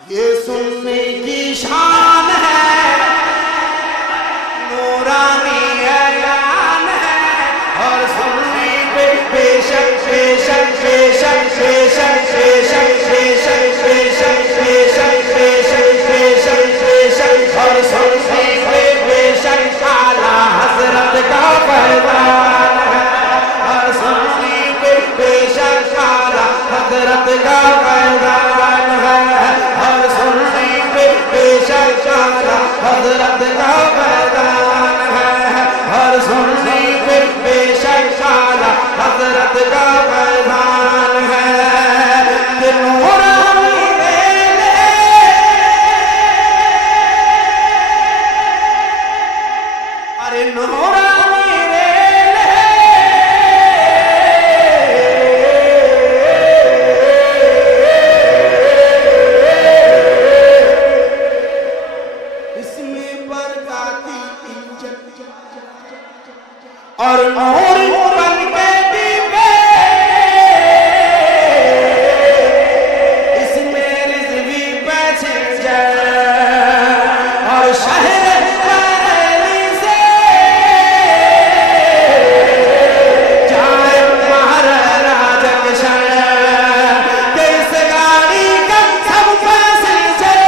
ये सुनने की शान है, नूरानी ऐलान है, और सुनने पे बेशक बेशक बेशक बेशक बेशक बेशक बेशक बेशक बेशक बेशक बेशक, और सुनने पे बेशक आला हजरत का पैगाम है, और सुनने पे बेशक आला हजरत का पैगाम है, और सुनने पे बेशक आला हजरत का पैगाम है, और सुनने पे बेशक आला हजरत का पैगाम है कि नूरानी अरे नूरानी इसमें बरकाती इंजन और नूर बन के दीपे, इसमें रिज़वी पैसेंजर और शहर बरेली से जाए महाराज जंक्शन के इस गाड़ी का सब पैसेंजर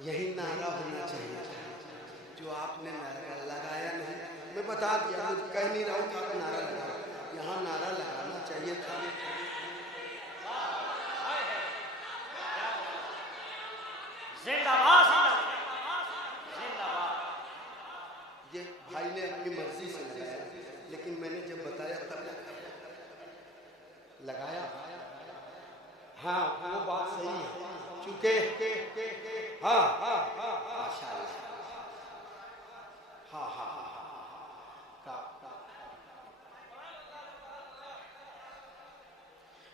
यही नारा होना चाहिए जो आपने नारा लगाया नहीं। मैं बता दिया, मुझे कह नहीं रहा हूँ कि आप नारा लगाओ, यहाँ नारा लगाना चाहिए था। जिंदाबाद जिंदाबाद। ये भाई ने अपनी मर्जी से लगाया, लेकिन मैंने जब बताया तब लगाया। हाँ वो बात सही है, चूंकि हाँ हाँ हाँ माशाल्लाह, हाँ हाँ हाँ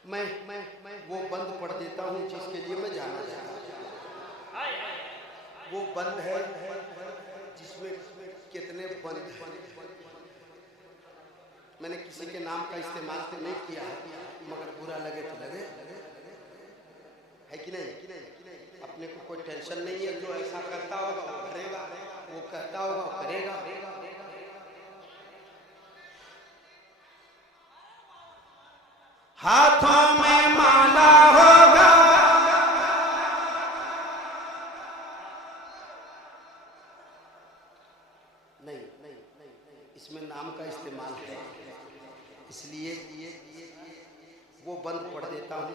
मैं वो बंद पढ़ देता हूँ जिसके लिए मैं जाना चाहता हूँ। वो बंद है जिसमें कितने बंद हैं। मैंने किसी के नाम का इस्तेमाल तो नहीं किया है, मगर बुरा लगे तो लगे, है कि नहीं? अपने को कोई टेंशन नहीं है, जो ऐसा करता होगा वो करेगा, वो कहता होगा वो करेगा। हाथों में माला होगा, नहीं इसमें नाम का इस्तेमाल है, इसलिए वो बंद पढ़ देता हूँ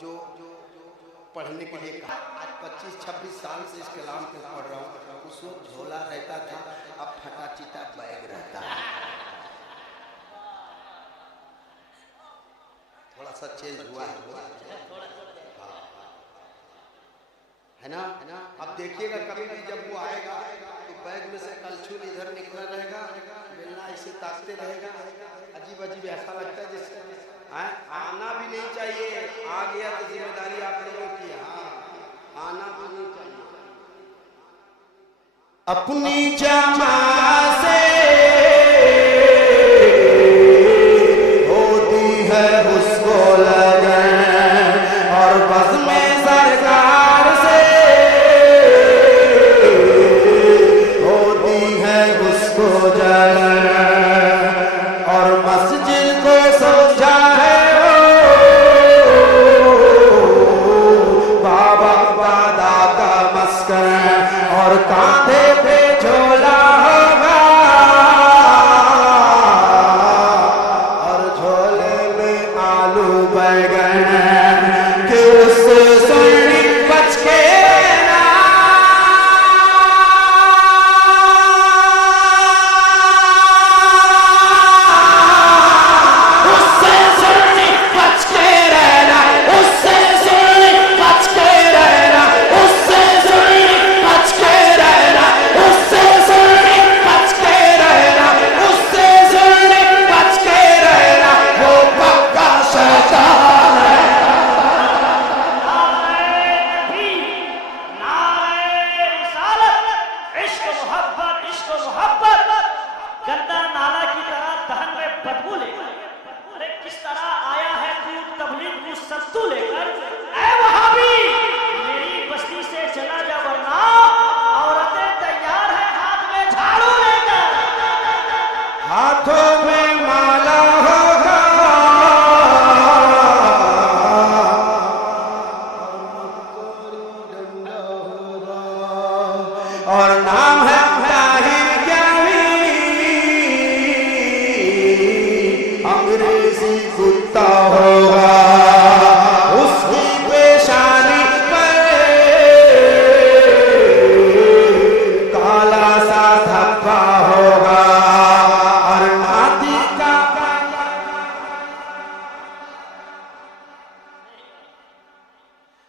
जो पढ़ने के लिए कहा। आज 25-26 साल से इस कलाम को पढ़ रहा हूँ। उस वक्त झोला रहता था, अब फटा चिटा बैग रहता है, थोड़ा सा चेंज हुआ है, है ना? अब देखिएगा कभी भी जब वो आएगा तो बैग में से कलछुल इधर निकला रहेगा, मिलना इसे ताकते रहेगा, अजीब अजीब ऐसा लगता है जैसे आना भी नहीं चाहिए, आ गया तो जिम्मेदारी आप लोगों की। हाँ आना भी नहीं चाहिए। अपनी जमा से होती है उसको लगन, और बस में सरकार से होती है उसको जलन, और मस्जिद को सोचा है बाबा दादा का मस्कन, और कांधे पे झोला हो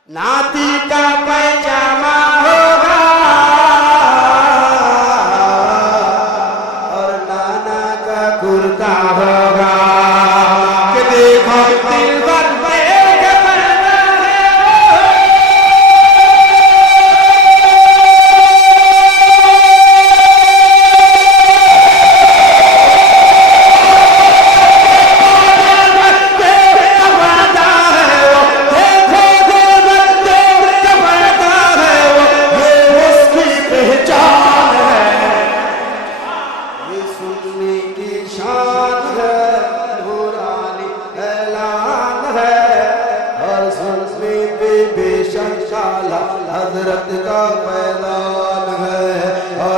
नाती का पैजामा होगा और नाना का कुर्ता होगा कि देखो दिलबर एक पर्दा है हजरत का मैदान है